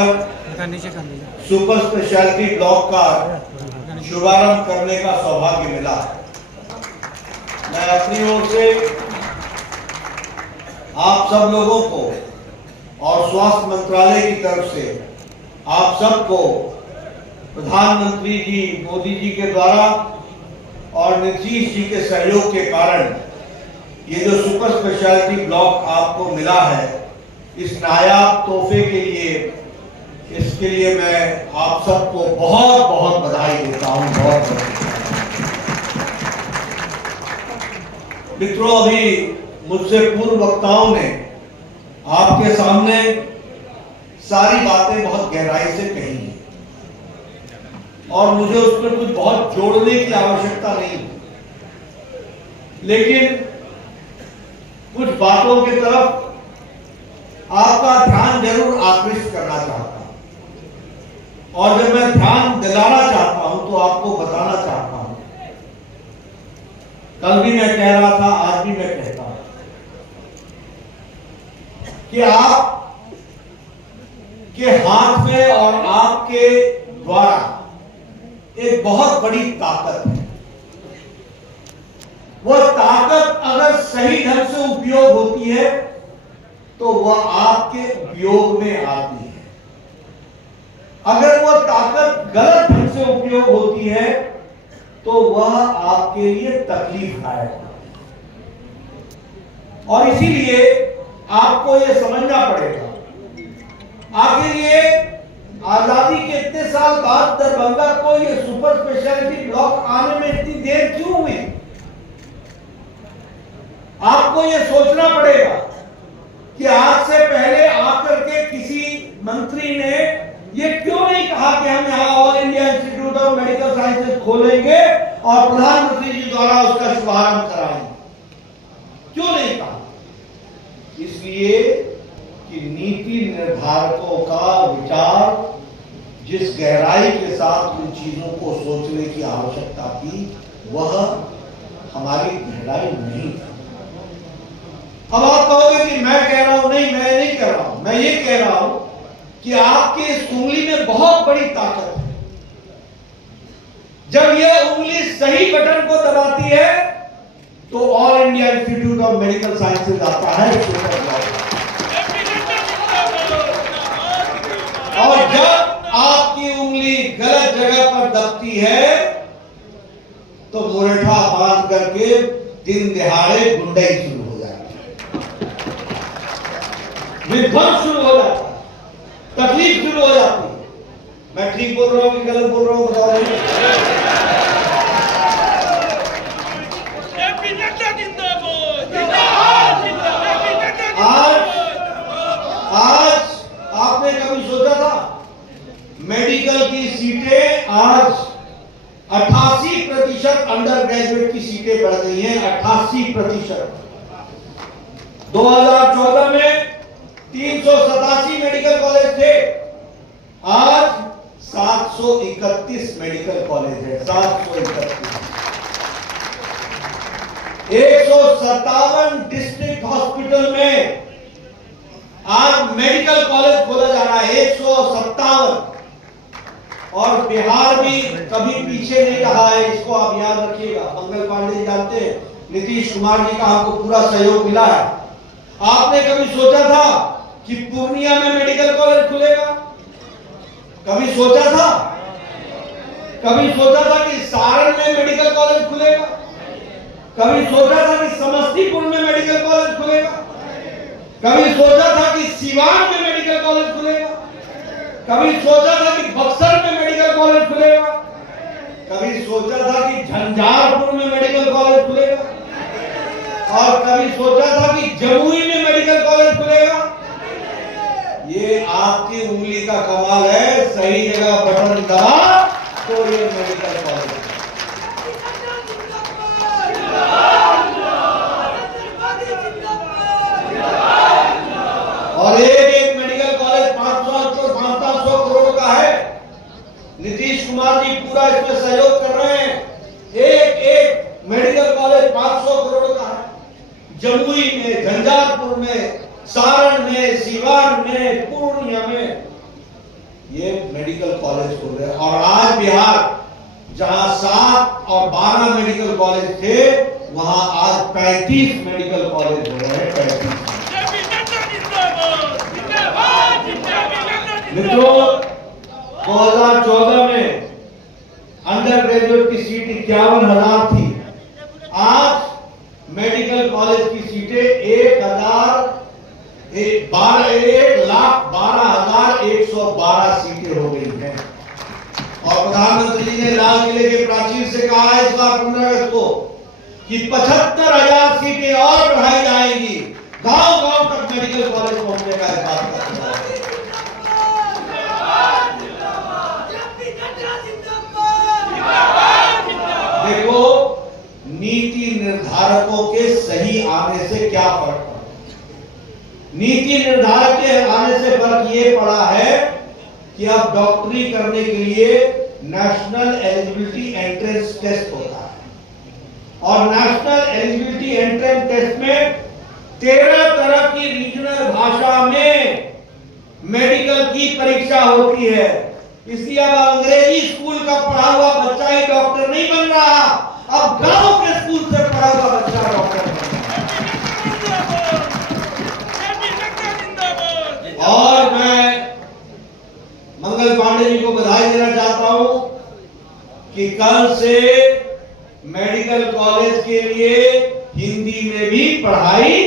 आकर super speciality block का शुभारंभ करने का सौभाग्य मिला है। मैं अपनी ओर से आप सब लोगों को और स्वास्थ्य मंत्रालय की तरफ से आप सबको प्रधानमंत्री जी मोदी जी के द्वारा और नीतीश जी के सहयोग के कारण ये जो सुपर स्पेशलिटी ब्लॉक आपको मिला है, इस नायाब तोहफे के लिए, इसके लिए मैं आप सबको बहुत बहुत बधाई देता हूं। बहुत मित्रों, अभी मुझसे पूर्व वक्ताओं ने आपके सामने सारी बातें बहुत गहराई से कही हैं और मुझे उसमें कुछ बहुत जोड़ने की आवश्यकता नहीं, लेकिन कुछ बातों की तरफ आपका ध्यान जरूर आकृष्ट करना चाहता हूं। और जब मैं ध्यान दिलाना चाहता हूं तो आपको बताना चाहता हूं, कल भी मैं कह रहा था, आज भी मैं कहता हूं कि आप के हाथ में और आपके द्वारा एक बहुत बड़ी ताकत है। वह ताकत अगर सही ढंग से उपयोग होती है तो वह आपके उपयोग में आती है। अगर वह ताकत गलत ढंग से उपयोग होती है तो वह आपके लिए तकलीफदायक है। और इसीलिए आपको यह समझना पड़ेगा, आखिर ये आजादी के इतने साल बाद दरभंगा को ये सुपर स्पेशलिटी ब्लॉक आने में इतनी देर क्यों हुई? आपको ये सोचना पड़ेगा कि आज से पहले आकर के किसी मंत्री ने ये क्यों नहीं कहा कि हम यहाँ all India institute of medical sciences खोलेंगे और प्रधानमंत्री जी द्वारा उसका शुभारंभ कराएंगे? क्यों नहीं कहा? इसलिए कि नीति निर्धारकों का विचार जिस गहराई के साथ उन चीजों को सोचने की आवश्यकता थी, वह हमारी गहराई नहीं थी। अब आप कहोगे कि मैं कह रहा हूं, नहीं मैं नहीं कह रहा हूं, मैं ये कह रहा हूं कि आपकी इस उंगली में बहुत बड़ी ताकत है। जब यह उंगली सही बटन को दबाती है तो all India institute of medical sciences आता है सुपर ब्लॉक। और जब आपकी उंगली गलत जगह पर दबती है तो मुरठा बांध करके दिन दिहाड़े गुंडाई शुरू हो जाती है, विध्वंस शुरू हो जाता है, तकलीफ शुरू हो जाती है। मैं ठीक बोल रहा हूं कि गलत बोल रहा हूं, बताओ। आज आपने कभी सोचा था मेडिकल की सीटें आज 88% अंडर ग्रेजुएट की सीटें बढ़ गई हैं, 88%। 2014 में 387 मेडिकल कॉलेज थे, आज 731 मेडिकल कॉलेज है। 731 157 डिस्ट्रिक्ट हॉस्पिटल में आज मेडिकल कॉलेज खोला जा रहा है, 157। और बिहार भी कभी पीछे नहीं रहा है, इसको आप याद रखिएगा। मंगल पांडे जी जानते हैं, नीतीश कुमार जी का आपको पूरा सहयोग मिला है। आपने कभी सोचा था कि पूर्णिया में मेडिकल कॉलेज खुलेगा? कभी सोचा था? कभी सोचा था कि सारण में मेडिकल कॉलेज खुलेगा? कभी सोचा था कि समस्तीपुर में मेडिकल कॉलेज खुलेगा? कभी सोचा था कि सीवान में मेडिकल कॉलेज खुलेगा? कभी सोचा था कि बक्सर में मेडिकल कॉलेज खुलेगा? कभी सोचा था कि झंझारपुर में मेडिकल कॉलेज खुलेगा? और कभी सोचा था कि जमुई में मेडिकल कॉलेज खुलेगा? ये आपकी उंगली का कमाल है, सही जगह बटन दबा तो ये मेडिकल कॉलेज। और एक मेडिकल कॉलेज 500 करोड़ का है। नीतीश कुमार जी पूरा इसमें सहयोग कर रहे हैं। एक मेडिकल कॉलेज 500 करोड़ का है। जमुई में, झंझारपुर में, सारण में, सीवान में, पूर्णिया में ये मेडिकल कॉलेज खोल रहे हैं। और आज बिहार जहां 7 और 12 मेडिकल कॉलेज थे, वहां आज 35 मेडिकल कॉलेज हो रहे हैं। 35। मित्रों, 2014 में अंडर ग्रेजुएट की सीट 51,000 थी। आज मेडिकल कॉलेज की सीटें 1,12,112 सीटें हो गई हैं। और प्रधानमंत्री जी ने लाल किले के प्राचीर से कहा है इस बार 15 अगस्त को कि 75,000 सीटें और बढ़ाई जाएंगी। गांव-गांव तक मेडिकल कॉलेज पहुंचने का इस बात का। देखो, नीति निर्धारकों के सही आने से क्या फर्क पड़ा। नीति निर्धारक के आने से फर्क ये पड़ा है कि अब डॉक्टरी करने के लिए नेशनल एलिजिबिलिटी एंट्रेंस टेस्ट होता है। और नेशनल एलिजिबिलिटी एंट्रेंस टेस्ट में 13 तरह की रीजनल भाषा में मेडिकल की परीक्षा होती है। इसलिए अब अंग्रेजी स्कूल का पढ़ा हुआ बच्चा ही डॉक्टर नहीं बन रहा, अब गांव के स्कूल से पढ़ा हुआ बच्चा डॉक्टर बन रहा। और मैं मंगल पांडे जी को बधाई देना चाहता हूं कि कल से मेडिकल कॉलेज के लिए हिंदी में भी पढ़ाई